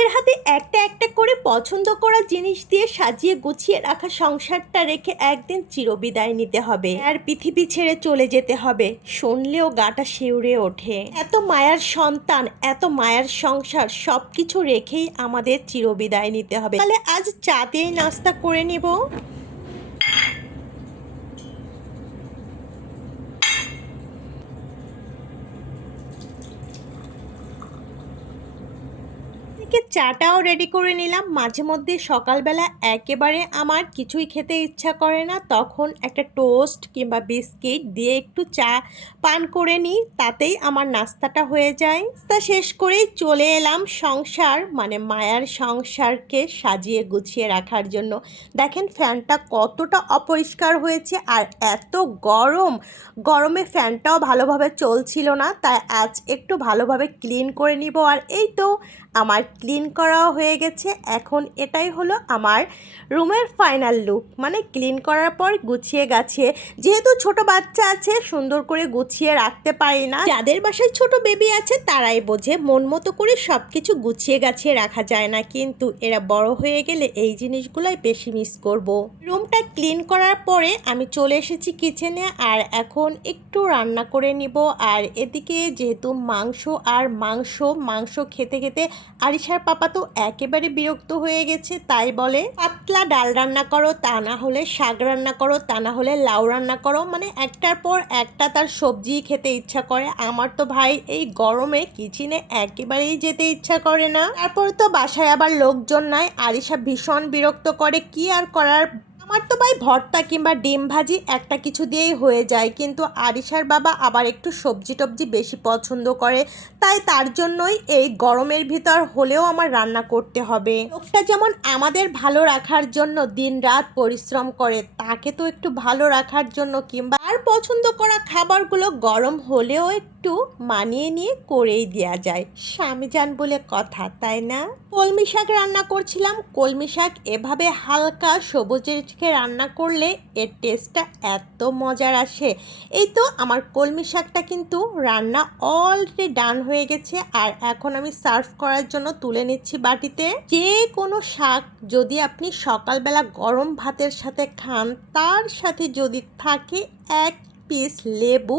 নিজের হাতে একটা একটা করে পছন্দ করা জিনিস দিয়ে সাজিয়ে গুছিয়ে রাখা সংসারটা রেখে একদিন চিরবিদায় নিতে হবে। আর পৃথিবী ছেড়ে চলে যেতে হবে। শুনলেও গাটা শিউরে ওঠে। এত মায়ার সন্তান, এত মায়ার সংসার সব কিছু রেখেই আমাদের চিরবিদায় নিতে হবে। তাহলে আজ চা দিয়ে নাস্তা করে নিব। থেকে চাটাও রেডি করে নিলাম। মাঝে মধ্যে সকালবেলা একেবারে আমার কিছুই খেতে ইচ্ছা করে না। তখন একটা টোস্ট কিংবা বিস্কিট দিয়ে একটু চা পান করে নিই, তাতেই আমার নাস্তাটা হয়ে যায়। তা শেষ করেই চলে এলাম সংসার মানে মায়ার সংসারকে সাজিয়ে গুছিয়ে রাখার জন্য। দেখেন ফ্যানটা কতটা অপরিষ্কার হয়েছে আর এত গরম! গরমে ফ্যানটাও ভালোভাবে চলছিল না, তাই আজ একটু ভালোভাবে ক্লিন করে নিব। আর এই তো আমার ক্লিন করাও হয়ে গেছে। এখন এটাই হলো আমার রুমের ফাইনাল লুক। মানে ক্লিন করার পর গুছিয়ে গাছিয়ে। যেহেতু ছোট বাচ্চা আছে, সুন্দর করে গুছিয়ে রাখতে পারি না। যাদের বাসায় ছোট বেবি আছে, তারাই বোঝে। মন মতো করে সব কিছু গুছিয়ে গাছিয়ে রাখা যায় না। কিন্তু এরা বড় হয়ে গেলে এই জিনিসগুলোই বেশি মিস করব। রুমটা ক্লিন করার পরে আমি চলে এসেছি কিচেনে আর এখন একটু রান্না করে নিব। আর এদিকে যেহেতু মাংস আর মাংস মাংস খেতে খেতে আরিশার পাপা তো একেবারে বিরক্ত হয়ে গেছে, তাই বলে, পাতলা ডাল রান্না করো, তা না হলে শাক রান্না করো, তা না হলে লাউ রান্না করো। মানে একটার পর একটা তার সবজি খেতে ইচ্ছা করে। আমার তো ভাই এই গরমে কিচেনে একেবারেই যেতে ইচ্ছা করে না। তারপর তো বাসায় আবার লোকজন নাই। আরিশা ভীষণ বিরক্ত করে, কি আর করার আমার তো ভাই ভর্তা কিংবা ডিম ভাজি একটা কিছু দিয়েই হয়ে যায়। কিন্তু আরিশার বাবা আবার একটু সবজি টবজি বেশি পছন্দ করে। তাই তার জন্যই এই গরমের ভিতর হলেও আমার রান্না করতে হবে। লোকটা যেমন আমাদের ভালো রাখার জন্য দিন রাত পরিশ্রম করে, তাকে তো একটু ভালো রাখার জন্য কিংবা আর পছন্দ করা খাবারগুলো গরম হলেও একটু মানিয়ে নিয়ে করেই দেওয়া যায়। স্বামী যান বলে কথা, তাই না? কলমি শাক রান্না করছিলাম, কলমি শাক এভাবে হালকা সবুজের থেকে রান্না করলে এর টেস্টটা এত মজার আসে। এই তো আমার কলমি শাকটা কিন্তু রান্না অলরেডি ডান হয়ে গেছে আর এখন আমি সার্ভ করার জন্য তুলে নিচ্ছি বাটিতে। যে কোনো শাক যদি আপনি সকালবেলা গরম ভাতের সাথে খান, তার সাথে যদি থাকে এক পিস লেবু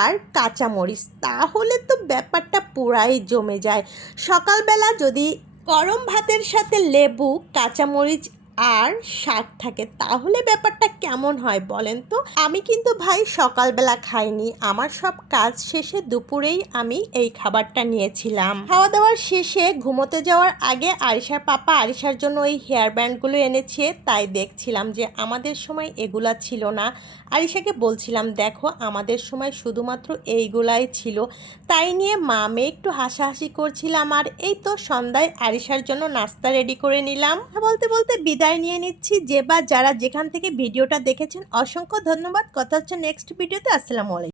আর কাঁচামরিচ। তাহলে তো ব্যাপারটা পুরাই জমে যায়। সকালবেলা যদি গরম ভাতের সাথে লেবু, কাঁচামরিচ আর শাক থাকে, তাহলে ব্যাপারটা কেমন হয় বলেন তো? আমি কিন্তু ভাই সকালবেলা খাইনি, আমার সব কাজ শেষে দুপুরেই আমি এই খাবারটা নিয়েছিলাম। খাওয়া দাওয়ার শেষে ঘুমোতে যাওয়ার আগে আরিশার পাপা আরিশার জন্য ওই হেয়ার ব্যান্ডগুলো এনেছে, তাই দেখছিলাম যে আমাদের সময় এগুলা ছিল না। আরিশাকে বলছিলাম, দেখো, আমাদের সময় শুধুমাত্র এইগুলাই ছিল। তাই নিয়ে মা মেয়ে একটু হাসাহাসি করছিলাম আর এই তো সন্ধ্যায় আরিশার জন্য নাস্তা রেডি করে নিলাম। বলতে বলতে বিদায় নিয়ে নিচ্ছি। যে বা যারা যেখান থেকে ভিডিওটা দেখেছেন, অসংখ্য ধন্যবাদ। কথা হচ্ছে নেক্সট ভিডিওতে। আসসালামু আলাইকুম।